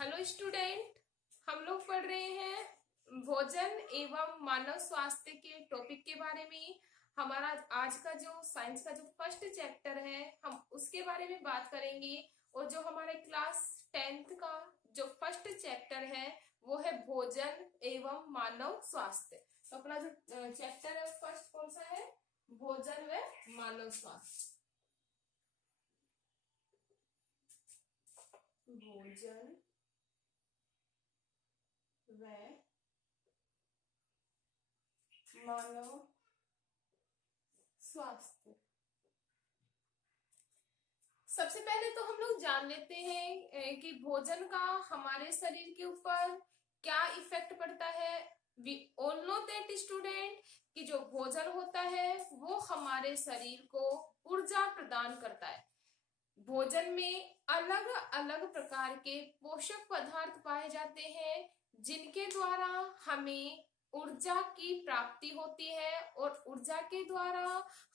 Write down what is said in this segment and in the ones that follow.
Hello student, हम लोग पढ़ रहे हैं भोजन एवं मानव स्वास्थ्य के टॉपिक के बारे में। हमारा आज का जो साइंस का जो फर्स्ट चैप्टर है हम उसके बारे में बात करेंगे। और जो हमारे क्लास 10th का जो फर्स्ट चैप्टर है वो है भोजन एवं मानव स्वास्थ्य। तो अपना जो चैप्टर है फर्स्ट कौन सा है? भोजन व मानव स्वास्थ्य। भोजन व मानव स्वास्थ्य। सबसे पहले तो हम लोग जान लेते हैं कि भोजन का हमारे शरीर के ऊपर क्या इफेक्ट पड़ता है। We all know that student कि जो भोजन होता है वो हमारे शरीर को ऊर्जा प्रदान करता है। भोजन में अलग अलग प्रकार के पोषक पदार्थ पाए जाते हैं जिनके द्वारा हमें ऊर्जा की प्राप्ति होती है और ऊर्जा के द्वारा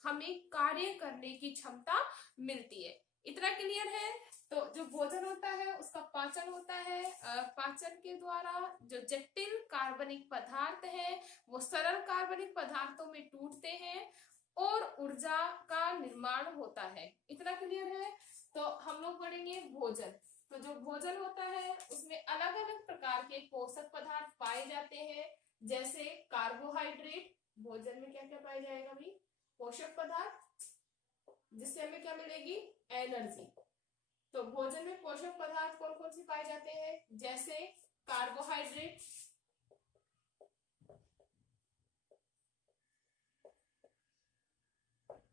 हमें कार्य करने की क्षमता मिलती है। इतना क्लियर है? तो जो भोजन होता है उसका पाचन होता है। पाचन के द्वारा जो जटिल कार्बनिक पदार्थ है वो सरल कार्बनिक पदार्थों में टूटते हैं और ऊर्जा का निर्माण होता है। इतना क्लियर है? तो हम लोग पढ़ेंगे भोजन। तो जो भोजन होता है उसमें अलग अलग प्रकार के पोषक पदार्थ पाए जाते हैं, जैसे कार्बोहाइड्रेट। भोजन में क्या क्या पाया जाएगा भाई? पोषक पदार्थ, जिससे हमें क्या मिलेगी? एनर्जी। तो भोजन में पोषक पदार्थ कौन कौन से पाए जाते हैं? जैसे कार्बोहाइड्रेट,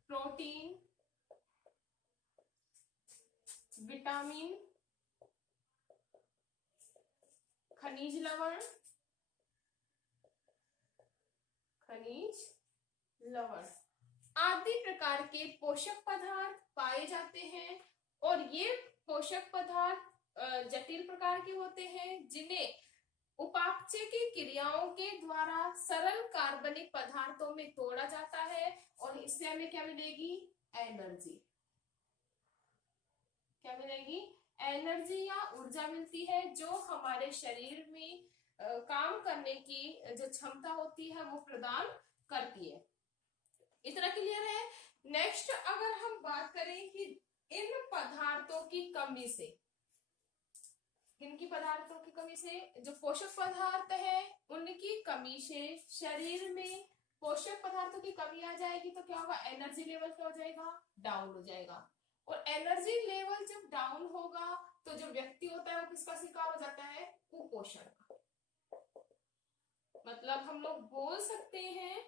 प्रोटीन, विटामिन, खनिज लवण, आदि प्रकार के पोषक पदार्थ पाए जाते हैं। और ये पोषक पदार्थ जटिल प्रकार के होते हैं जिन्हें उपापचय की क्रियाओं के द्वारा सरल कार्बनिक पदार्थों में तोड़ा जाता है और इससे हमें क्या मिलेगी? एनर्जी। क्या मिलेगी? एनर्जी या ऊर्जा मिलती है जो हमारे शरीर में काम करने की जो क्षमता होती है वो प्रदान करती है। इतना क्लियर है? नेक्स्ट अगर हम बात करें कि इन पदार्थों की कमी से, इनकी पदार्थों की कमी से जो पोषक पदार्थ है उनकी कमी से शरीर में पोषक पदार्थों की कमी आ जाएगी तो क्या होगा? एनर्जी लेवल क्या हो जाएगा? डाउन हो जाएगा। और एनर्जी लेवल जब डाउन होगा तो जो व्यक्ति होता है वो किसका शिकार हो जाता है? कुपोषण का। मतलब हम लोग बोल सकते हैं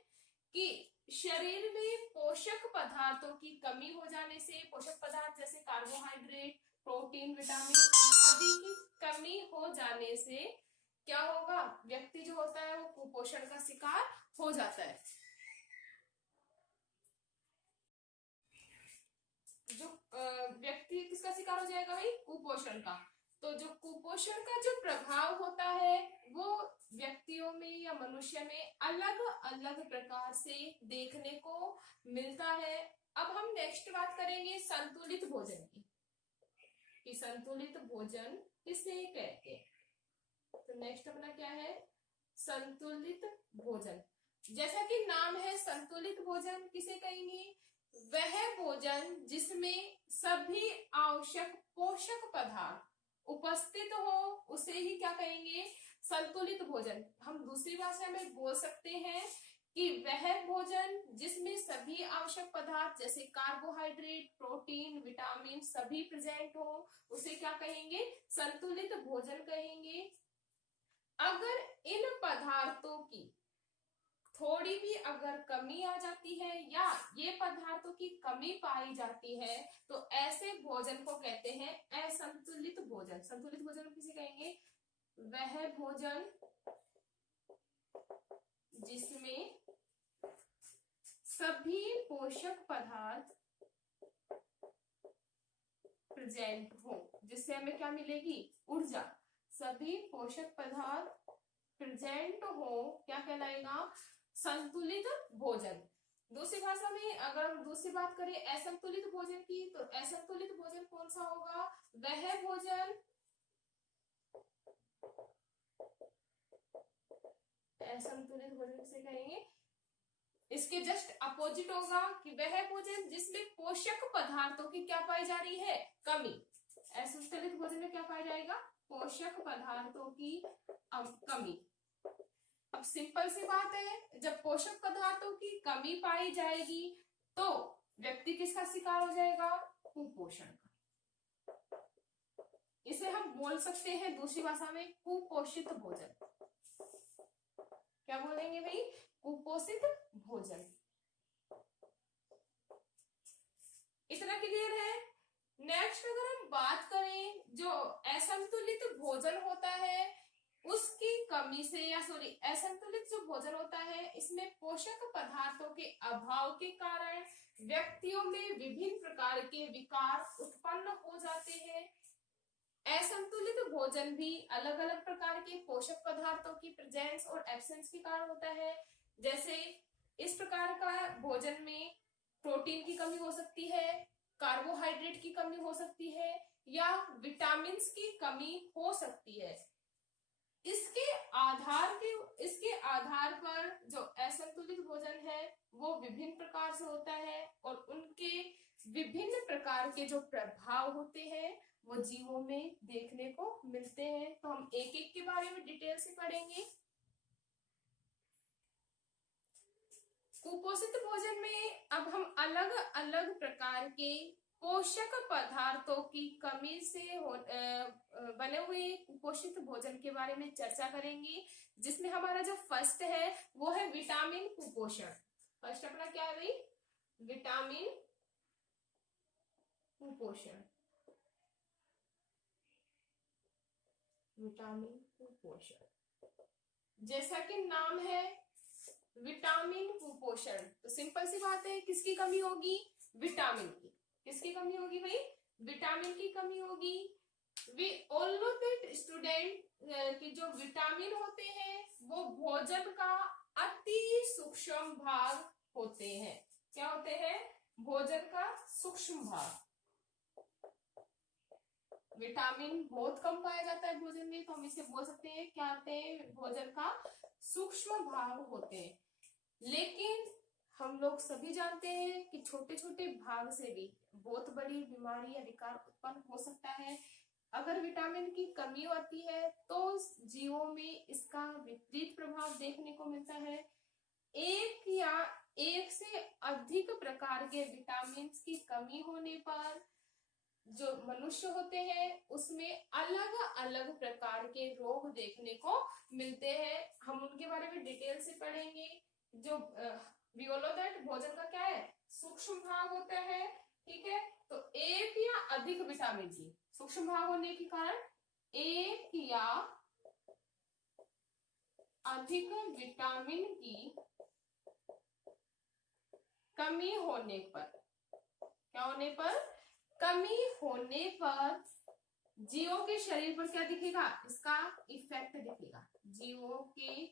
कि शरीर में पोषक पदार्थों की कमी हो जाने से, पोषक पदार्थ जैसे कार्बोहाइड्रेट, प्रोटीन, विटामिन आदि की कमी हो जाने से क्या होगा? व्यक्ति जो होता है वो कुपोषण का शिकार हो जाता है। जो व्यक्ति किसका शिकार हो जाएगा भाई? कुपोषण का। तो जो कुपोषण का जो प्रभाव होता है वो व्यक्तियों में या मनुष्य में अलग अलग प्रकार से देखने को मिलता है। अब हम नेक्स्ट बात करेंगे संतुलित भोजन की, कि संतुलित भोजन किसे कहते हैं। तो नेक्स्ट अपना क्या है? संतुलित भोजन। जैसा कि नाम है संतुलित भोजन किसे कहेंगे? वह भोजन जिसमें सभी आवश्यक पोषक पदार्थ उपस्थित हो उसे ही क्या कहेंगे? संतुलित भोजन। हम दूसरी भाषा में बोल सकते हैं कि वह भोजन जिसमें सभी आवश्यक पदार्थ जैसे कार्बोहाइड्रेट, प्रोटीन, विटामिन सभी प्रेजेंट हो उसे क्या कहेंगे? संतुलित भोजन कहेंगे। अगर इन पदार्थों की थोड़ी भी अगर कमी आ जाती है या ये पदार्थों की कमी पाई जाती है तो ऐसे भोजन को कहते हैं असंतुलित भोजन। संतुलित भोजन किसे कहेंगे? वह भोजन जिसमें सभी पोषक पदार्थ प्रेजेंट हो, जिससे हमें क्या मिलेगी? ऊर्जा। सभी पोषक पदार्थ प्रेजेंट हो क्या कहलाएगा? संतुलित भोजन। दूसरी भाषा में अगर हम दूसरी बात करें असंतुलित भोजन की, तो असंतुलित भोजन कौन सा होगा? वह भोजन असंतुलित भोजन किसे कहेंगे? इसके जस्ट अपोजिट होगा कि वह भोजन जिसमें पोषक पदार्थों की क्या पाई जा रही है? कमी। असंतुलित भोजन में क्या पाया जाएगा? पोषक पदार्थों की कमी। अब सिंपल सी बात है, जब पोषक पदार्थों की कमी पाई जाएगी तो व्यक्ति किसका शिकार हो जाएगा? कुपोषण का। इसे हम बोल सकते हैं दूसरी भाषा में कुपोषित भोजन। क्या बोलेंगे भाई? कुपोषित भोजन। इतना क्लियर है? नेक्स्ट अगर हम बात करें, जो असंतुलित भोजन होता है उसकी कमी से, या सॉरी, असंतुलित जो भोजन होता है इसमें पोषक पदार्थों के अभाव के कारण व्यक्तियों में विभिन्न प्रकार के विकार उत्पन्न हो जाते हैं। असंतुलित भोजन भी अलग अलग प्रकार के पोषक पदार्थों की प्रेजेंस और एब्सेंस के कारण होता है। जैसे इस प्रकार का भोजन में प्रोटीन की कमी हो सकती है, कार्बोहाइड्रेट की कमी हो सकती है, या विटामिन की कमी हो सकती है। इसके आधार पर जो असंतुलित भोजन है वो विभिन्न प्रकार से होता है और उनके विभिन्न प्रकार के जो प्रभाव होते हैं वो जीवों में देखने को मिलते हैं। तो हम एक एक के बारे में डिटेल से पढ़ेंगे। कुपोषित भोजन में अब हम अलग अलग प्रकार के पोषक पदार्थों की कमी से बने हुए कुपोषित भोजन के बारे में चर्चा करेंगे, जिसमें हमारा जो फर्स्ट है वो है विटामिन कुपोषण। फर्स्ट अपना क्या है भाई? विटामिन कुपोषण। विटामिन कुपोषण, जैसा कि नाम है विटामिन कुपोषण, तो सिंपल सी बात है, किसकी कमी होगी? विटामिन की। किसकी कमी होगी भाई? विटामिन की कमी होगी। We all know that student कि जो विटामिन होते हैं वो भोजन का अति सूक्ष्म भाग होते हैं। क्या होते हैं? भोजन का सूक्ष्म भाग। विटामिन बहुत कम पाया जाता है भोजन में, तो हम इसे बोल सकते हैं क्या होते हैं? भोजन का सूक्ष्म भाग होते हैं। लेकिन हम लोग सभी जानते हैं कि छोटे छोटे भाग से भी बहुत बड़ी बीमारी या विकार उत्पन्न हो सकता है। अगर विटामिन की कमी होती है तो जीवों में इसका विपरीत प्रभाव देखने को मिलता है। एक या एक से अधिक प्रकार के विटामिन की कमी होने पर जो मनुष्य होते हैं उसमें अलग अलग प्रकार के रोग देखने को मिलते हैं। हम उनके बारे में डिटेल से पढ़ेंगे। जो भोजन का क्या है? सूक्ष्म भाग होता है, ठीक है। तो एक या अधिक विटामिन की, सूक्ष्म भाग होने के कारण एक या अधिक विटामिन की कमी होने पर, क्या होने पर? कमी होने पर जीवों के शरीर पर क्या दिखेगा? इसका इफेक्ट दिखेगा। जीवों के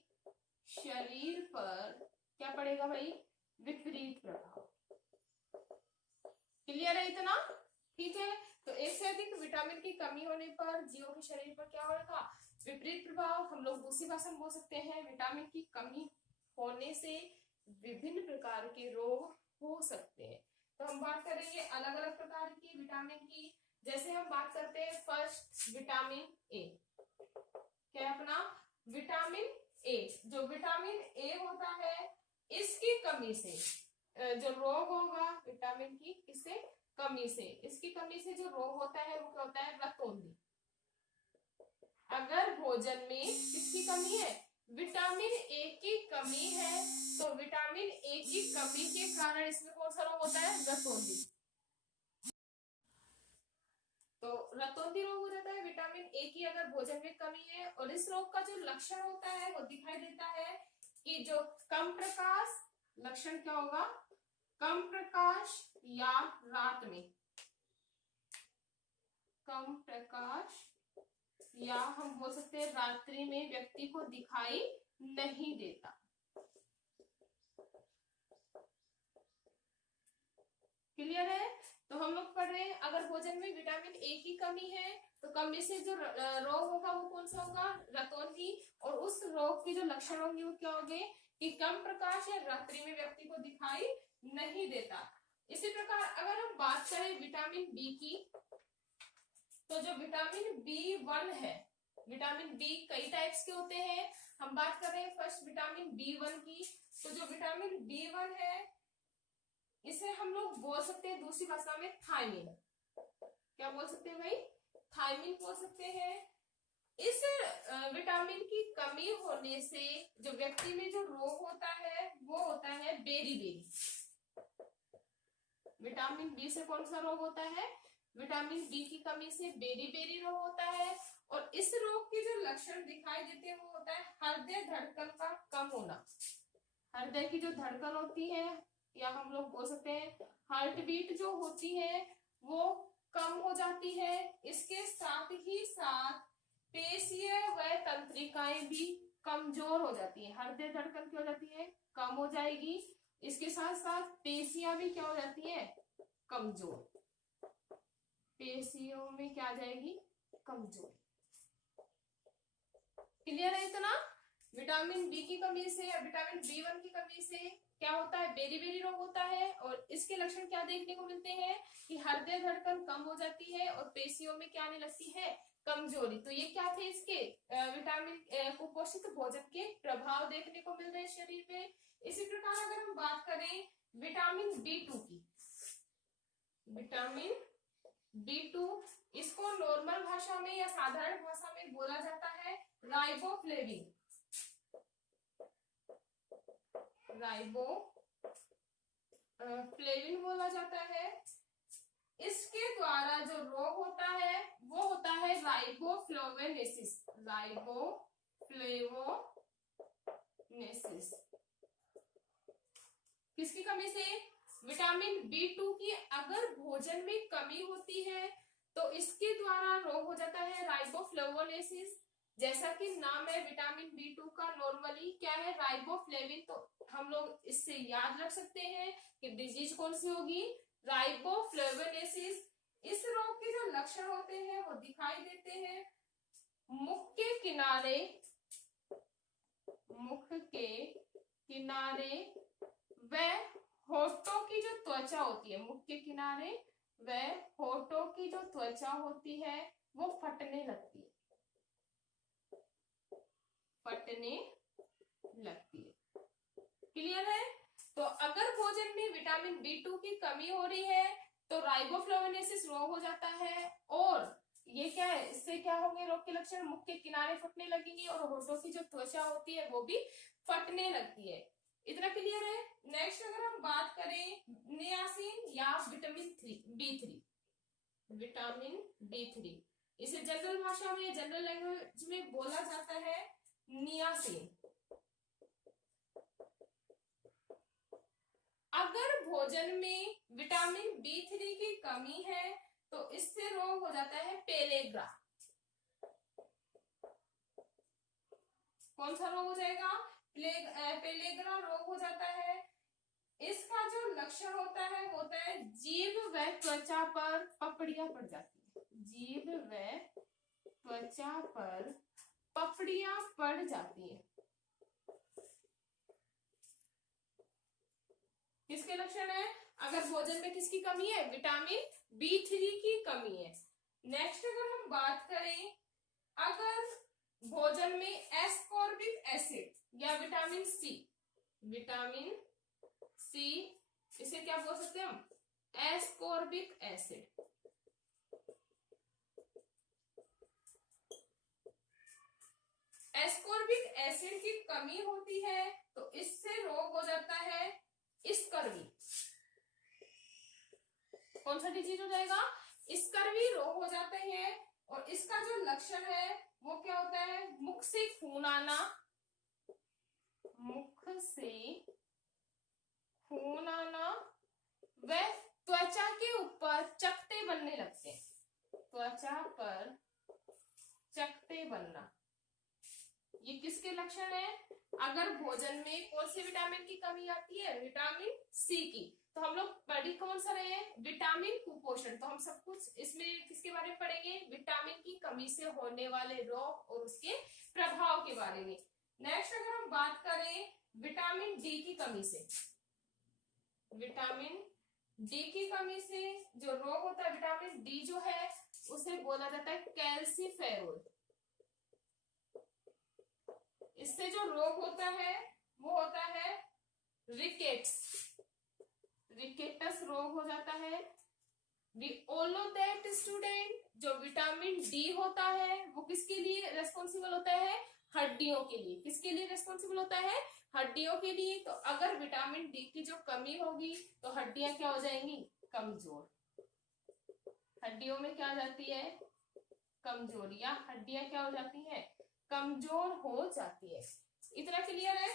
शरीर पर क्या पड़ेगा भाई? विपरीत प्रभाव। क्लियर है इतना? ठीक है। तो एक से अधिक विटामिन की कमी होने पर जीवों के शरीर पर क्या होगा? विपरीत प्रभाव। हम लोग दूसरी भाषा में बोल सकते हैं विटामिन की कमी होने से विभिन्न प्रकार के रोग हो सकते हैं। तो हम बात करेंगे अलग अलग प्रकार की विटामिन की। जैसे हम बात करते हैं फर्स्ट विटामिन ए। क्या है अपना? Vitamin A. जो विटामिन ए होता है इसकी कमी से जो रोग होगा विटामिन की इससे कमी से, इसकी कमी से जो रोग होता है वो क्या होता है? रतौंधी। अगर भोजन में किसकी कमी है? विटामिन ए की कमी है, तो विटामिन ए की कमी के कारण इसमें कौन सा रोग होता है? रतौंधी। तो रतौंधी रोग हो जाता है विटामिन ए की अगर भोजन में कमी है। और इस रोग का जो लक्षण होता है वो दिखाई देता है कि जो कम प्रकाश, लक्षण क्या होगा? कम प्रकाश या रात में, कम प्रकाश या हम बोल सकते हैं रात्रि में व्यक्ति को दिखाई नहीं देता। क्लियर है? तो हम लोग पढ़ रहे हैं अगर भोजन में विटामिन ए की कमी है तो कमी से जो रोग होगा वो कौन सा होगा, रतौंधी। और उस रोग के जो लक्षण होंगे वो क्या होंगे कि कम प्रकाश या रात्रि में व्यक्ति को दिखाई नहीं देता। इसी प्रकार अगर हम बात करें विटामिन बी की, तो जो विटामिन B1 है, विटामिन बी कई टाइप्स के होते हैं। हम बात कर रहे हैं फर्स्ट विटामिन B1 की। तो जो विटामिन B1 है इसे हम लोग बोल सकते हैं दूसरी भाषा में थायमिन। क्या बोल सकते हैं भाई, थायमिन बोल सकते हैं। इस विटामिन की कमी होने से जो व्यक्ति में जो रोग होता है वो होता है बेरी। विटामिन बी से कौन सा रोग होता है, विटामिन बी की कमी से बेरी रोग होता है। और इस रोग के जो लक्षण दिखाई देते हैं वो होता है हृदय धड़कन का कम होना। हृदय की जो धड़कन होती है या हम लोग बोल सकते हैं हार्ट बीट जो होती है वो कम हो जाती है। इसके साथ ही साथ पेशीय व तंत्रिकाएं भी कमजोर हो जाती है। हृदय धड़कन क्या हो जाती है, कम हो जाएगी। इसके साथ साथ पेशियां भी क्या हो जाती है, कमजोर। पेशियों में क्या आ जाएगी, कमजोर। क्लियर है इतना। विटामिन बी की कमी से या विटामिन B1 की कमी से क्या होता है, बेरी रोग होता है। और इसके लक्षण क्या देखने को मिलते हैं कि हृदय धड़कन कम हो जाती है और पेशियों में क्या आने लगती है, कमजोरी। तो ये क्या थे इसके विटामिन कुपोषित भोजन के प्रभाव देखने को मिल रहे हैं शरीर में। इसी प्रकार अगर हम बात करें विटामिन B2 की, विटामिन B2 इसको नॉर्मल भाषा में या साधारण भाषा में बोला जाता है राइबोफ्लेविन। राइबोफ्लेविन बोला जाता है। इसके द्वारा जो रोग होता है वो होता है राइबोफ्लेवोनेसिस। राइबोफ्लेवोनेसिस किसकी कमी से, विटामिन B2 की अगर भोजन में कमी होती है तो इसके द्वारा रोग हो जाता है राइबोफ्लेवोनेसिस। जैसा कि नाम है विटामिन B2 का नॉर्मली क्या है, राइबोफ्लेविन। तो हम लोग इससे याद रख सकते हैं कि डिजीज कौन सी होगी, राइबोफ्लेवोनेसिस। इस रोग के जो लक्षण होते हैं वो दिखाई देते हैं मुख के किनारे व होठों की जो त्वचा होती है, मुख के किनारे व होठों की जो त्वचा होती है वो फटने लगती है, क्लियर है। तो अगर भोजन में विटामिन B2 की कमी हो रही है तो राइबोफ्लेवोनेसिस रोग हो जाता है। और ये क्या है, इससे क्या होंगे रोग के लक्षण, मुख के किनारे फटने लगेंगे और होठों की जो त्वचा होती है वो भी फटने लगती है। इतना क्लियर है। नेक्स्ट अगर हम बात करें नियासिन या विटामिन B3, विटामिन B3 इसे जनरल भाषा में, जनरल लैंग्वेज में बोला जाता है नियासिन। अगर भोजन में विटामिन B3 की कमी है तो इससे रोग हो जाता है पेलेग्रा। कौन सा रोग हो जाएगा, पेलेग्रा रोग हो जाता है। इसका जो लक्षण होता है जीभ व त्वचा पर पपड़ियां पड़ जाती है, जीभ व त्वचा पर पपड़ियां पड़ जाती है। किसके लक्षण है, अगर भोजन में किसकी कमी है, विटामिन B3 की कमी है। नेक्स्ट अगर हम बात करें, अगर भोजन में एस्कॉर्बिक एसिड या विटामिन सी, इसे क्या बोल सकते हैं हम, एस्कॉर्बिक एसिड। एस्कॉर्बिक एसिड की कमी होती है तो इससे रोग हो जाता है स्कर्वी। कौन सा डिजीज हो जाएगा, स्कर्वी रोग हो जाते हैं। और इसका जो लक्षण है वो क्या होता है, मुख से खून आना, व त्वचा के ऊपर चकते बनने लगते हैं, त्वचा पर चकते बनना। ये किसके लक्षण है, अगर भोजन में कौन से विटामिन की कमी आती है, विटामिन C की। तो हम लोग पढ़ी कौन सा रहे हैं, विटामिन कुपोषण। तो हम सब कुछ इसमें किसके बारे में पढ़ेंगे, विटामिन की कमी से होने वाले रोग और उसके प्रभाव के बारे में। नेक्स्ट अगर हम बात करें विटामिन डी की कमी से, विटामिन डी की कमी से जो रोग होता है, विटामिन डी जो है उसे बोला जाता है कैल्सीफेरोल। इससे जो रोग होता है वो होता है रिकेट्स, रिकेटस रोग हो जाता है। We all know that student, जो विटामिन डी होता है वो किसके लिए रेस्पॉन्सिबल होता है, हड्डियों के लिए। किसके लिए रेस्पॉन्सिबल होता है, हड्डियों के लिए। तो अगर विटामिन डी की जो कमी होगी तो हड्डियां क्या हो जाएंगी, कमजोर। हड्डियों में क्या आ जाती है, कमजोर, या हड्डियां क्या हो जाती है, कमजोर हो जाती है। इतना क्लियर है।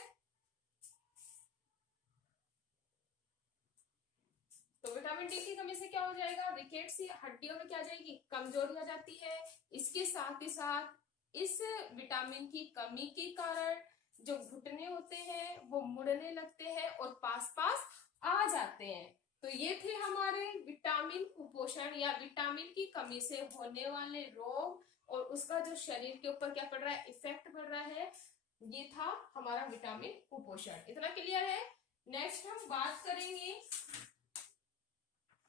तो विटामिन डी की कमी से क्या हो जाएगा, रिकेट से हड्डियों में क्या जाएगी, कमजोरी आ जाती है। इसके साथ ही साथ इस विटामिन की कमी के कारण जो घुटने होते हैं वो मुड़ने लगते हैं और पास पास आ जाते हैं। तो ये थे हमारे विटामिन कुपोषण या विटामिन की कमी से होने वाले रोग और उसका जो शरीर के ऊपर क्या पड़ रहा है, इफेक्ट पड़ रहा है। ये था हमारा विटामिन कुपोषण। इतना क्लियर है। नेक्स्ट हम बात करेंगे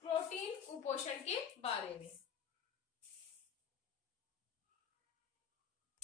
प्रोटीन कुपोषण के बारे में।